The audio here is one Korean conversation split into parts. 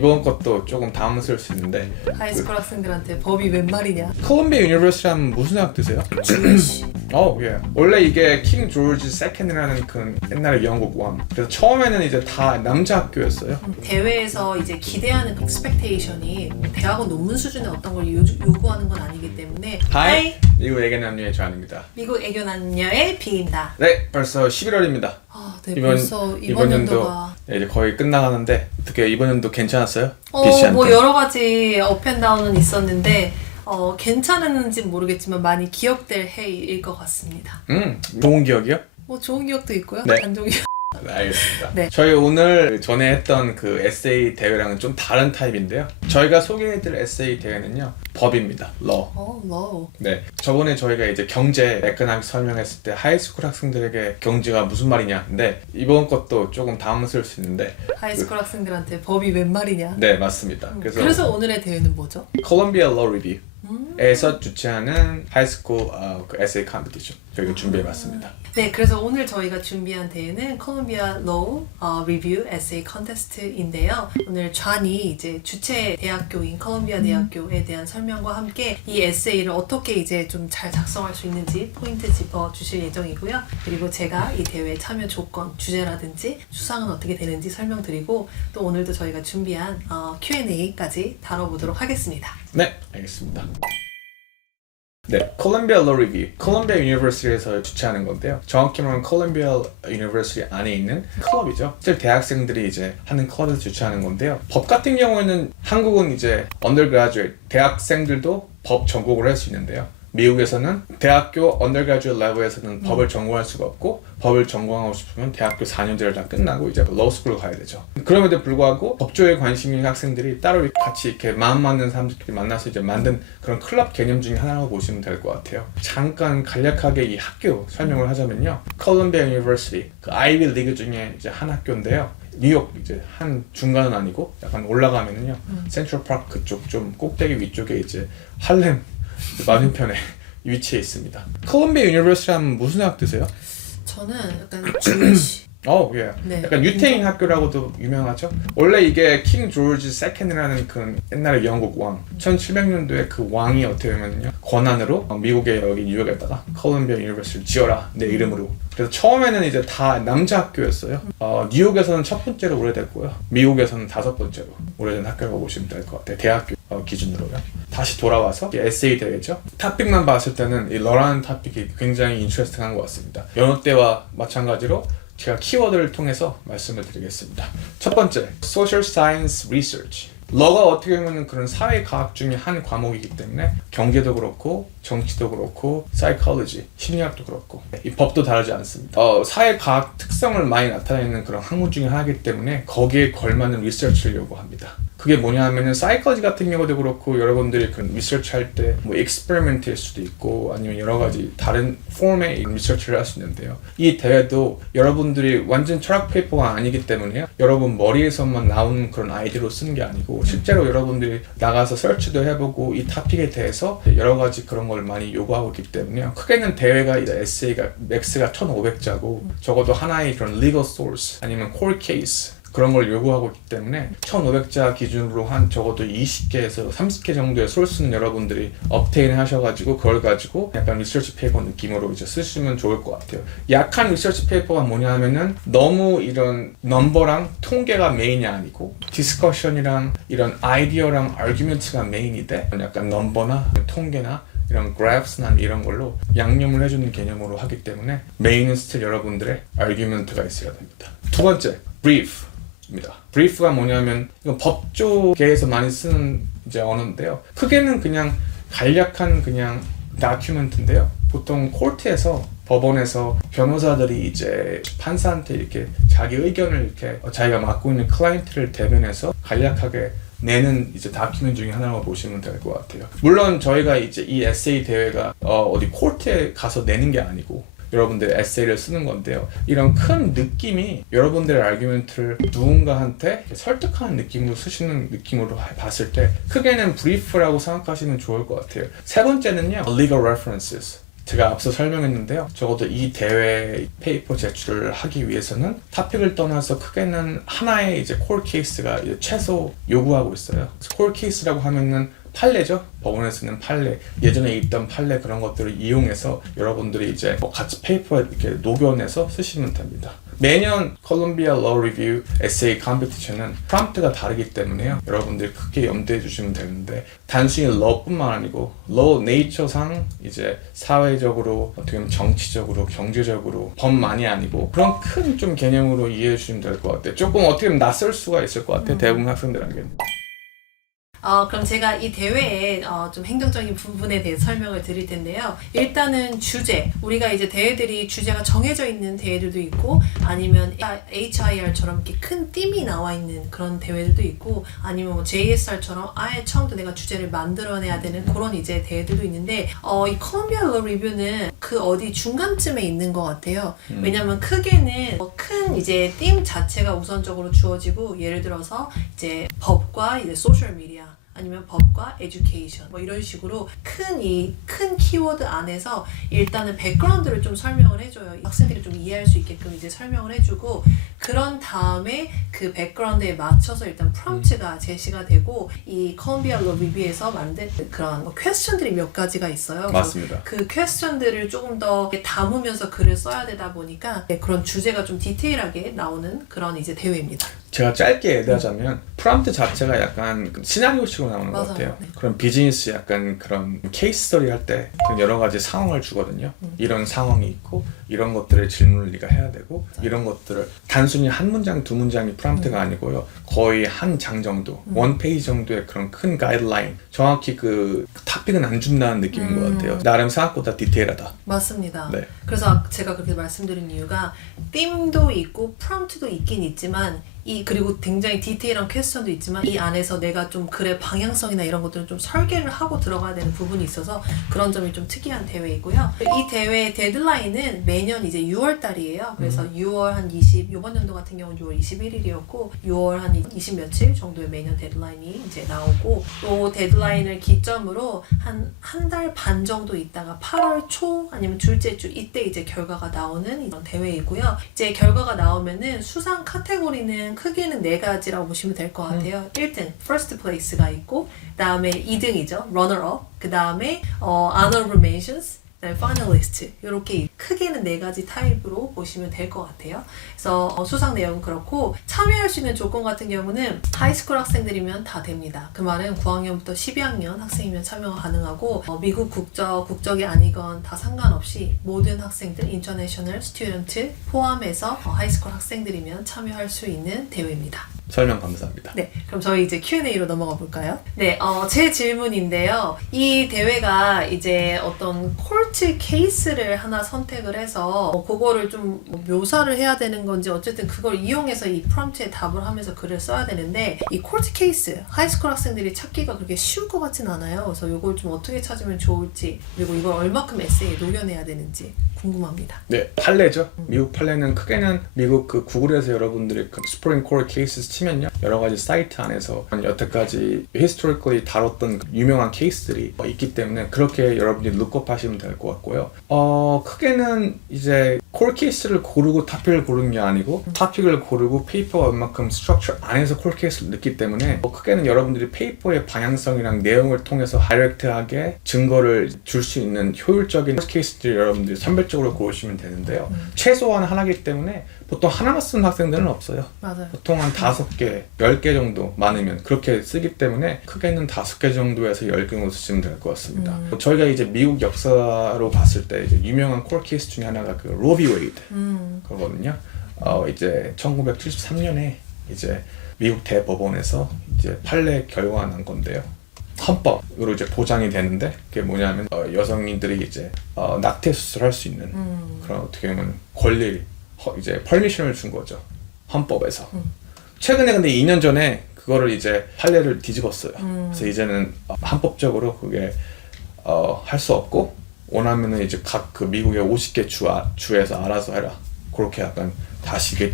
이번 것도 조금 당황스러울 수 있는데 하이스쿨 학생들한테 법이 웬 말이냐? 콜롬비아 유니버시티 하면 무슨 생각 드세요? 예. 원래 이게 킹 조지 세컨이라는 그 옛날에 영국 왕. 그래서 처음에는 이제 다 남자 학교였어요. 대회에서 이제 기대하는 expectation이 대학원 논문 수준의 어떤 걸 요구하는 건 아니기 때문에 하이! 미국 애견 남녀의 조한입니다. 미국 애교 남녀의 비입니다. 네, 벌써 11월입니다. 네, 벌써 이번 연도가 이제 거의 끝나가는데 어떻게 이번 연도 괜찮았어요? 뭐 여러 가지 업앤다운은 있었는데 괜찮았는지 모르겠지만 많이 기억될 해일 것 같습니다. 좋은 기억이요? 뭐 좋은 기억도 있고요. 네. 안 좋은 기억. 네, 알겠습니다. 네. 저희 오늘 전에 했던 그 에세이 대회랑은 좀 다른 타입인데요. 저희가 소개해드릴 에세이 대회는요, 법입니다. law. law. 네, 저번에 저희가 이제 경제, 에코노믹 설명했을 때 하이스쿨 학생들에게 경제가 무슨 말이냐. 근데 이번 것도 조금 당황스러울 수 있는데 하이스쿨 학생들한테 법이 웬 말이냐. 네, 맞습니다. 그래서 오늘의 대회는 뭐죠? 콜롬비아 Law Review에서 주최하는 하이스쿨 그 에세이 컴피티션 저희가 준비해봤습니다. 네, 그래서 오늘 저희가 준비한 대회는 콜롬비아 Law Review Essay Contest인데요. 오늘 좌니 이제 주최 대학교인 콜롬비아 대학교에 대한 설명과 함께 이 에세이를 어떻게 이제 좀 잘 작성할 수 있는지 포인트 짚어 주실 예정이고요. 그리고 제가 이 대회 참여 조건, 주제라든지 수상은 어떻게 되는지 설명드리고 또 오늘도 저희가 준비한 Q&A까지 다뤄보도록 하겠습니다. 네, 알겠습니다. 네, 콜롬비아 Law Review, 콜롬비아 유니버시티에서 주최하는 건데요. 정확히 말하면 콜롬비아 유니버시티 안에 있는 클럽이죠. 실제 대학생들이 이제 하는 클럽에서 주최하는 건데요. 법 같은 경우에는 한국은 이제 undergraduate, 대학생들도 법 전공을 할 수 있는데요. 미국에서는 대학교 undergraduate level에서는 법을 전공할 수가 없고 법을 전공하고 싶으면 대학교 4년제를 다 끝나고 이제 lawschool을 가야 되죠. 그럼에도 불구하고 법조에 관심 있는 학생들이 따로 같이 이렇게 마음 맞는 사람들끼리 만나서 이제 만든 그런 클럽 개념 중에 하나라고 보시면 될 것 같아요. 잠깐 간략하게 이 학교 설명을 하자면요. 콜롬비아 유니버시티, 그 아이비 리그 중에 이제 한 학교인데요. 뉴욕 이제 한 중간은 아니고 약간 올라가면은요. 센트럴 파크 그쪽 좀 꼭대기 위쪽에 이제 할렘 맞은편에 위치해 있습니다. 콜롬비아 유니버시티 하면 무슨 생각 드세요? 저는 약간 주시. 예. 네. 약간 유태인 학교라고도 유명하죠. 원래 이게 킹 조지 세컨이라는 그 옛날에 영국 왕, 1700년도에 그 왕이 어떻게 보면요 권한으로 미국의 여기 뉴욕에다가 콜롬비아 유니버시티를 지어라 내 이름으로. 그래서 처음에는 이제 다 남자 학교였어요. 뉴욕에서는 첫 번째로 오래됐고요. 미국에서는 다섯 번째로 오래된 학교라고 보시면 될 것 같아요. 대학교 기준으로요. 다시 돌아와서 에세이 대회죠. 토픽만 봤을 때는 이 러라는 토픽이 굉장히 인트레스팅한 것 같습니다. 영어 때와 마찬가지로 제가 키워드를 통해서 말씀을 드리겠습니다. 첫 번째, Social Science Research. 러가 어떻게 보면 그런 사회과학 중에 한 과목이기 때문에 경제도 그렇고 정치도 그렇고 사이콜로지, 심리학도 그렇고 이 법도 다르지 않습니다. 사회과학 특성을 많이 나타내는 그런 학문 중에 하나이기 때문에 거기에 걸맞는 리서치를 요구합니다. 그게 뭐냐 하면은 사이콜로지 같은 경우도 그렇고 여러분들이 그 리서치 할 때 뭐 익스페리먼트일 수도 있고 아니면 여러 가지 다른 폼의 리서치를 할 수 있는데요. 이 대회도 여러분들이 완전 철학 페이퍼가 아니기 때문에 여러분 머리에서만 나오는 그런 아이디어로 쓰는 게 아니고 실제로 여러분들이 나가서 서치도 해보고 이 토픽에 대해서 여러 가지 그런 걸 많이 요구하고 있기 때문에 크게는 대회가 에세이가 맥스가 1,500자고 적어도 하나의 그런 legal source 아니면 court case 그런 걸 요구하고 있기 때문에 1,500자 기준으로 한 적어도 20개에서 30개 정도의 소스는 여러분들이 업테인 하셔가지고 그걸 가지고 약간 리서치 페이퍼 느낌으로 이제 쓰시면 좋을 것 같아요. 약한 리서치 페이퍼가 뭐냐 하면은 너무 이런 넘버랑 통계가 메인이 아니고 디스커션이랑 이런 아이디어랑 아규멘트가 메인이 돼 약간 넘버나 통계나 이런 그래프나 이런 걸로 양념을 해주는 개념으로 하기 때문에 메인은 스틸 여러분들의 아규멘트가 있어야 됩니다. 두 번째, brief. 브리프가 뭐냐면 이건 법조계에서 많이 쓰는 이제 언어인데요. 크게는 그냥 간략한 그냥 다큐멘트인데요. 보통 코트에서 법원에서 변호사들이 이제 판사한테 이렇게 자기 의견을 이렇게 자기가 맡고 있는 클라이언트를 대변해서 간략하게 내는 이제 다큐멘트 중에 하나라고 보시면 될 것 같아요. 물론 저희가 이제 이 에세이 대회가 어디 코트에 가서 내는 게 아니고 여러분들의 에세이를 쓰는 건데요. 이런 큰 느낌이 여러분들의 아규멘트를 누군가한테 설득하는 느낌으로 쓰시는 느낌으로 봤을 때 크게는 브리프라고 생각하시면 좋을 것 같아요. 세 번째는요. legal references. 제가 앞서 설명했는데요. 적어도 이 대회 페이퍼 제출을 하기 위해서는 토픽을 떠나서 크게는 하나의 이제 콜 케이스가 이제 최소 요구하고 있어요. 콜 케이스라고 하면은 판례죠. 법원에 쓰는 판례, 예전에 있던 판례 그런 것들을 이용해서 여러분들이 이제 같이 페이퍼에 이렇게 녹여내서 쓰시면 됩니다. 매년 콜롬비아 로 리뷰 에세이 컴피티션은 프롬프트가 다르기 때문에요. 여러분들이 크게 염두해 주시면 되는데 단순히 러뿐만 아니고 러 네이처상 이제 사회적으로 어떻게 보면 정치적으로 경제적으로 법만이 아니고 그런 큰 좀 개념으로 이해해 주시면 될 것 같아요. 조금 어떻게 보면 낯설 수가 있을 것 같아요. 대부분 학생들에게는. 그럼 제가 이 대회의 좀 행정적인 부분에 대해 설명을 드릴 텐데요. 일단은 주제, 우리가 이제 대회들이 주제가 정해져 있는 대회들도 있고 아니면 HIR처럼 이렇게 큰 띠이 나와 있는 그런 대회들도 있고 아니면 뭐 JSR처럼 아예 처음부터 내가 주제를 만들어내야 되는 그런 이제 대회들도 있는데 이 콜롬비아 로 리뷰는 그 어디 중간쯤에 있는 것 같아요. 왜냐면 크게는 큰 이제 띠 자체가 우선적으로 주어지고 예를 들어서 이제 법과 이제 소셜 미디어 아니면 법과 에듀케이션 뭐 이런 식으로 큰 키워드 안에서 일단은 백그라운드를 좀 설명을 해줘요. 학생들이 좀 이해할 수 있게끔 이제 설명을 해주고 그런 다음에 그 백그라운드에 맞춰서 일단 프롬프트가 제시가 되고 이 콜롬비아 로 리뷰에서 만든 그런 퀘스천들이 몇 가지가 있어요. 맞습니다. 그 퀘스천들을 조금 더 담으면서 글을 써야 되다 보니까 그런 주제가 좀 디테일하게 나오는 그런 이제 대회입니다. 제가 짧게 얘기하자면 프롬프트 자체가 약간 시나리오식으로 나오는 맞아요. 것 같아요. 네. 그런 비즈니스 약간 그런 케이스 스터디 할 때 여러 가지 상황을 주거든요. 이런 상황이 있고 이런 것들을 질문을 네가 해야 되고 이런 것들을 단순히 한 문장 두 문장이 프롬프트가 아니고요. 거의 한 장 정도, 원 페이지 정도의 그런 큰 가이드라인 정확히 그 토픽은 안 준다는 느낌인 것 같아요. 나름 생각보다 디테일하다. 맞습니다. 네. 그래서 제가 그렇게 말씀드린 이유가 ธี임도 있고 프롬프트도 있긴 있지만 그리고 굉장히 디테일한 퀘스천도 있지만 이 안에서 내가 좀 글의 방향성이나 이런 것들을 좀 설계를 하고 들어가야 되는 부분이 있어서 그런 점이 좀 특이한 대회이고요. 이 대회 데드라인은 매년 이제 6월 달이에요. 그래서 6월 한 20, 이번 연도 같은 경우는 6월 21일이었고 6월 한 20 며칠 정도의 매년 데드라인이 이제 나오고 또 데드라인을 기점으로 한 달 반 정도 있다가 8월 초 아니면 둘째 주 이때 이제 결과가 나오는 이런 대회이고요. 이제 결과가 나오면은 수상 카테고리는 크게는 4가지라고 보시면 될 것 같아요. 1등, first place가 있고 그 다음에 2등이죠, runner up, 그 다음에 honorable mentions, 그다음에 finalist 이렇게 크게는 4가지 타입으로 보시면 될 것 같아요. 그래서 수상 내용은 그렇고 참여할 수 있는 조건 같은 경우는 하이스쿨 학생들이면 다 됩니다. 그 말은 9학년부터 12학년 학생이면 참여가 가능하고 미국 국적이 아니건 다 상관없이 모든 학생들, 인터내셔널 스튜던트 포함해서 하이스쿨 학생들이면 참여할 수 있는 대회입니다. 설명 감사합니다. 네, 그럼 저희 이제 Q&A로 넘어가 볼까요? 네, 제 질문인데요. 이 대회가 이제 어떤 콜트 케이스를 하나 선택을 해서 그거를 좀 묘사를 해야 되는 건지 어쨌든 그걸 이용해서 이 프롬프트에 답을 하면서 글을 써야 되는데 이 콜트 케이스, 하이스쿨 학생들이 찾기가 그렇게 쉬울 것 같진 않아요. 그래서 이걸 좀 어떻게 찾으면 좋을지 그리고 이걸 얼마큼 에세이에 녹여내야 되는지 궁금합니다. 네, 판례죠. 미국 판례는 크게는 미국 그 구글에서 여러분들이 그 스프링 코어 케이스 치면요, 여러 가지 사이트 안에서 여태까지 historically 다뤘던 유명한 케이스들이 있기 때문에 그렇게 여러분들이 룩업 하시면 될 것 같고요. 크게는 이제 콜 케이스를 고르고 토픽을 고르는 게 아니고 토픽을 고르고 페이퍼가 얼마큼 스트럭처 안에서 콜 케이스를 넣기 때문에 크게는 여러분들이 페이퍼의 방향성이랑 내용을 통해서 다이렉트하게 증거를 줄 수 있는 효율적인 케이스들을 여러분들이 선별적으로 고르시면 되는데요. 최소한 하나이기 때문에 보통 하나만 쓰는 학생들은 없어요. 맞아요. 보통 한 5개, 10개 정도 많으면 그렇게 쓰기 때문에 크게는 5개 정도에서 10개 정도 쓰시면 될 것 같습니다. 저희가 이제 미국 역사로 봤을 때 이제 유명한 콜 케이스 중에 하나가 그 로비 웨이드 그거거든요. 이제 1973년에 이제 미국 대법원에서 이제 판례 결과가 난 건데요. 헌법으로 이제 보장이 되는데 그게 뭐냐면 여성인들이 이제 낙태 수술할 수 있는 그런 어떻게 보면 권리 이제 퍼미션을 준 거죠. 헌법에서. 최근에 근데 2년 전에 그거를 이제 판례를 뒤집었어요. 그래서 이제는 헌법적으로 그게 할 수 없고 원하면은 이제 각 그 미국의 50개 주에서 알아서 해라. 그렇게 약간 다시 이게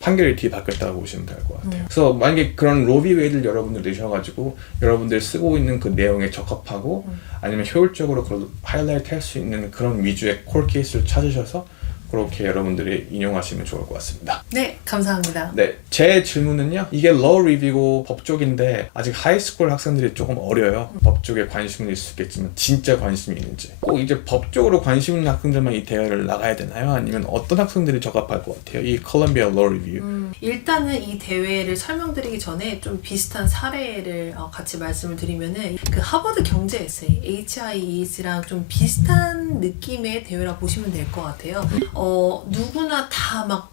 판결이 뒤바뀌었다고 보시면 될 것 같아요. 그래서 만약에 그런 로비웨이를 여러분들 내셔가지고 여러분들 쓰고 있는 그 내용에 적합하고 아니면 효율적으로 그걸 하이라이트 할 수 있는 그런 위주의 콜 케이스를 찾으셔서 그렇게 여러분들이 인용하시면 좋을 것 같습니다. 네, 감사합니다. 네, 제 질문은요. 이게 러 리뷰고 법 쪽인데 아직 하이스쿨 학생들이 조금 어려요. 법 쪽에 관심은 있을 수 있겠지만 진짜 관심이 있는지. 꼭 이제 법 쪽으로 관심 있는 학생들만 이 대회를 나가야 되나요? 아니면 어떤 학생들이 적합할 것 같아요? 이 콜롬비아 러 리뷰. 일단은 이 대회를 설명드리기 전에 좀 비슷한 사례를 같이 말씀을 드리면은 그 하버드 경제 에세이 HIES랑 좀 비슷한 느낌의 대회라 보시면 될 것 같아요. 누구나 다 막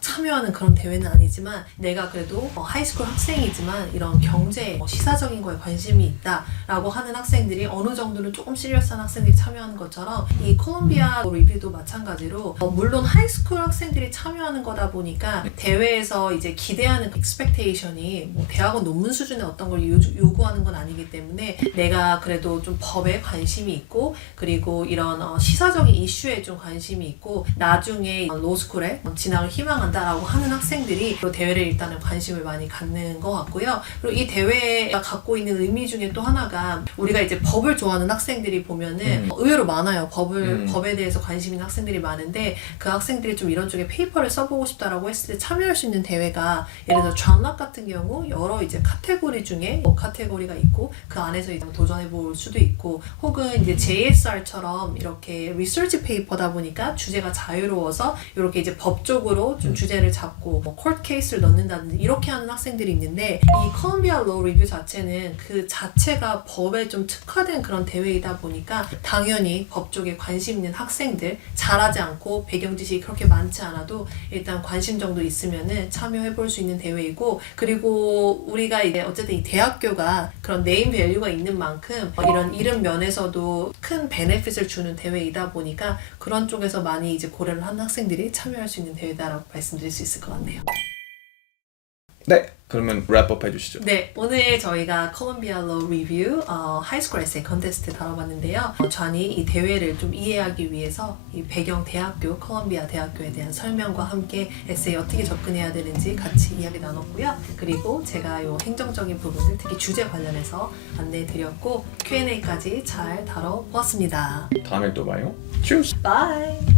참여하는 그런 대회는 아니지만 내가 그래도 하이스쿨 학생이지만 이런 경제 시사적인 거에 관심이 있다라고 하는 학생들이 어느 정도는 조금 시리어스한 학생들이 참여하는 것처럼 이 콜롬비아 리뷰도 마찬가지로 물론 하이스쿨 학생들이 참여하는 거다 보니까 대회에서 이제 기대하는 expectation이 뭐 대학원 논문 수준의 어떤 걸 요구하는 건 아니기 때문에 내가 그래도 좀 법에 관심이 있고 그리고 이런 시사적인 이슈에 좀 관심이 있고 나중에 로스쿨에 진학을 희망한다라고 하는 학생들이 또 대회를 일단은 관심을 많이 갖는 것 같고요. 그리고 이 대회가 갖고 있는 의미 중에 또 하나가 우리가 이제 법을 좋아하는 학생들이 보면은 의외로 많아요. 법에 대해서 관심 있는 학생들이 많은데 그 학생들이 좀 이런 쪽에 페이퍼를 써보고 싶다라고 했을 때 참여할 수 있는 대회가 예를 들어 존락 같은 경우 여러 이제 카테고리 중에 카테고리가 있고 그 안에서 이제 도전해 볼 수도 있고 혹은 이제 JSR처럼 이렇게 리서치 페이퍼다 보니까 주제가 자유로워서 이렇게 이제 법적으로 좀 주제를 잡고 콜트 케이스를 넣는다든지 이렇게 하는 학생들이 있는데 이 콜롬비아 로 리뷰 자체는 그 자체가 법에 좀 특화된 그런 대회이다 보니까 당연히 법 쪽에 관심 있는 학생들 잘하지 않고 배경 지식이 그렇게 많지 않아도 일단 관심 정도 있으면은 참여해 볼 수 있는 대회이고 그리고 우리가 이제 어쨌든 이 대학교가 그런 네임 밸류가 있는 만큼 이런 이름 면에서도 큰 베네핏을 주는 대회이다 보니까 그런 쪽에서 많이 이제 고려를 한 학생들이 참여할 수 있는 대회다라고 말씀드릴 수 있을 것 같네요. 네, 그러면 랩업 해주시죠. 네, 오늘 저희가 콜롬비아 로 리뷰 하이스쿨 에세이 컨테스트 다뤄봤는데요. 존이 이 대회를 좀 이해하기 위해서 이 배경 대학교, 콜롬비아 대학교에 대한 설명과 함께 에세이 어떻게 접근해야 되는지 같이 이야기 나눴고요. 그리고 제가 요 행정적인 부분들, 특히 주제 관련해서 안내해드렸고 Q&A까지 잘 다뤄보았습니다. 다음에 또 봐요. Cheers! 바이!